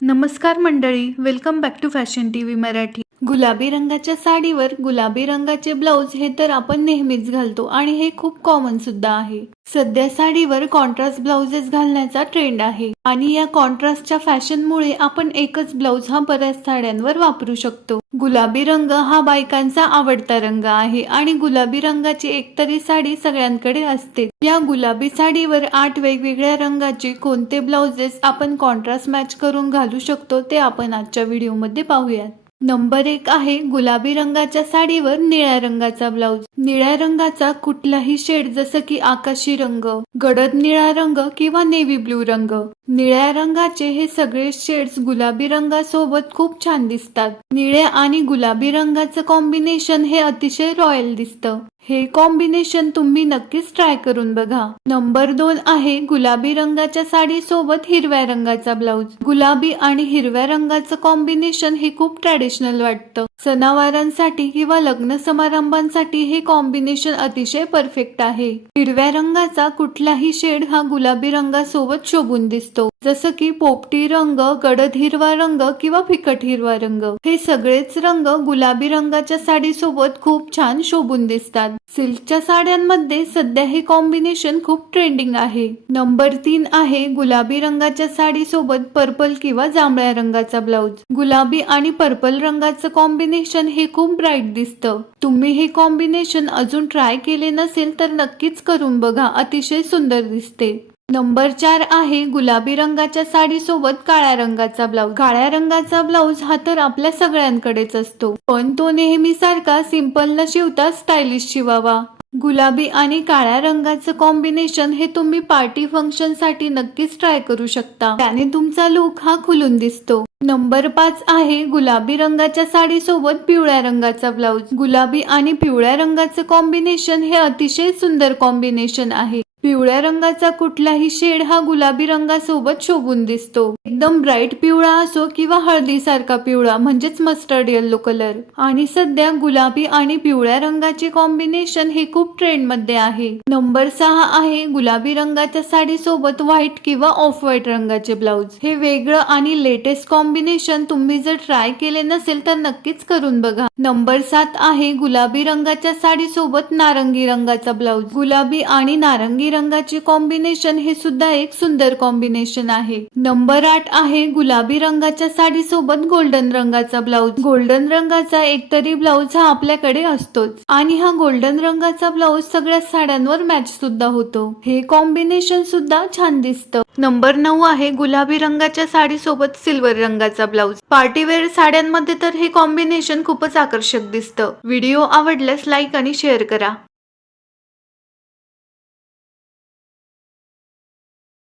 नमस्कार मंडळी welcome back to fashion T V Marathi. गुलाबी रंगाच्या साडीवर गुलाबी रंगाचे ब्लाऊज हे तर आपण नेहमीच घालतो आणि हे खूप कॉमन सुद्धा आहे. सध्या साडीवर कॉन्ट्रास्ट ब्लाउजेस घालण्याचा ट्रेंड आहे आणि या कॉन्ट्रास्टच्या फॅशनमुळे आपण एकच ब्लाऊज हा बऱ्याच साड्यांवर वापरू शकतो. गुलाबी रंग हा बायकांचा आवडता रंग आहे आणि गुलाबी रंगाची एकतरी साडी सगळ्यांकडे असते. या गुलाबी साडीवर आठ वेगवेगळ्या रंगाचे कोणते ब्लाउजेस आपण कॉन्ट्रास्ट मॅच करून घालू शकतो ते आपण आजच्या व्हिडिओमध्ये पाहूयात. नंबर एक आहे गुलाबी रंगाच्या साडीवर निळ्या रंगाचा ब्लाउज निळ्या रंगाचा कुठलाही शेड जसं की आकाशी रंग गडद निळा रंग किंवा नेव्ही ब्लू रंग. निळ्या रंगाचे हे सगळे शेड्स गुलाबी रंगासोबत खूप छान दिसतात. निळ्या आणि गुलाबी रंगाचं कॉम्बिनेशन हे अतिशय रॉयल दिसतं. हे कॉम्बिनेशन तुम्ही नक्कीच ट्राय करून बघा. नंबर दोन आहे गुलाबी रंगाच्या साडी सोबत हिरव्या रंगाचा ब्लाउज गुलाबी आणि हिरव्या रंगाचं कॉम्बिनेशन हे खूप ट्रॅडिशनल वाटतं. सणावारांसाठी किंवा लग्न समारंभांसाठी हे कॉम्बिनेशन अतिशय परफेक्ट आहे. हिरव्या रंगाचा कुठलाही शेड हा गुलाबी रंगासोबत शोभून दिसतो. जसं की पोपटी रंग गडद हिरवा रंग किंवा फिकट हिरवा रंग. हे सगळेच रंग गुलाबी रंगाच्या साडीसोबत खूप छान शोभून दिसतात. सिल्कच्या साड्यांमध्ये सध्या हे कॉम्बिनेशन खूप ट्रेंडिंग आहे. नंबर तीन आहे गुलाबी रंगाच्या साडीसोबत पर्पल किंवा जांभळ्या रंगाचा ब्लाउज गुलाबी आणि पर्पल रंगाचं कॉम्बिनेशन हे खूप ब्राईट दिसतं. तुम्ही हे कॉम्बिनेशन अजून ट्राय केले नसेल तर नक्कीच करून बघा. अतिशय सुंदर दिसते. नंबर चार आहे गुलाबी रंगाच्या साडीसोबत काळ्या रंगाचा ब्लाऊज काळ्या रंगाचा ब्लाऊज हा तर आपल्या सगळ्यांकडेच असतो. पण तो नेहमी सारखा सिंपल न शिवता स्टायलिश शिवावा. गुलाबी आणि काळ्या रंगाचं कॉम्बिनेशन हे तुम्ही पार्टी फंक्शनसाठी नक्कीच ट्राय करू शकता. त्याने तुमचा लुक हा खुलून दिसतो. नंबर पाच आहे गुलाबी रंगाच्या साडीसोबत पिवळ्या रंगाचा ब्लाऊज गुलाबी आणि पिवळ्या रंगाचं कॉम्बिनेशन हे अतिशय सुंदर कॉम्बिनेशन आहे. पिवळ्या रंगाचा कुठलाही शेड हा गुलाबी रंगासोबत शोभून दिसतो. एकदम ब्राईट पिवळा असो किंवा हळदीसारखा पिवळा म्हणजेच मस्टर्ड येल्लो कलर आणि सध्या गुलाबी आणि पिवळ्या रंगाचे कॉम्बिनेशन हे खूप ट्रेंडमध्ये आहे. नंबर सहा आहे गुलाबी रंगाच्या साडी सोबत व्हाईट किंवा ऑफ व्हाईट रंगाचे ब्लाऊज हे वेगळं आणि लेटेस्ट कॉम्बिनेशन तुम्ही जर ट्राय केले नसेल तर नक्कीच करून बघा. नंबर सात आहे गुलाबी रंगाच्या साडी सोबत नारंगी रंगाचा ब्लाऊज गुलाबी आणि नारंगी रंगाचे कॉम्बिनेशन हे सुद्धा एक सुंदर कॉम्बिनेशन आहे. नंबर आठ आहे गुलाबी रंगाच्या साडी सोबत गोल्डन रंगाचा ब्लाऊज गोल्डन रंगाचा एकतरी ब्लाऊज हा आपल्याकडे असतोच. आणि हा गोल्डन रंगाचा ब्लाऊज सगळ्या साड्यांवर मॅच सुद्धा होतो. हे कॉम्बिनेशन सुद्धा छान दिसतं. नंबर नऊ आहे गुलाबी रंगाच्या साडी सोबत सिल्वर रंगाचा ब्लाऊज पार्टीवेअर साड्यांमध्ये तर हे कॉम्बिनेशन खूपच आकर्षक दिसतं. व्हिडिओ आवडल्यास लाईक आणि शेअर करा.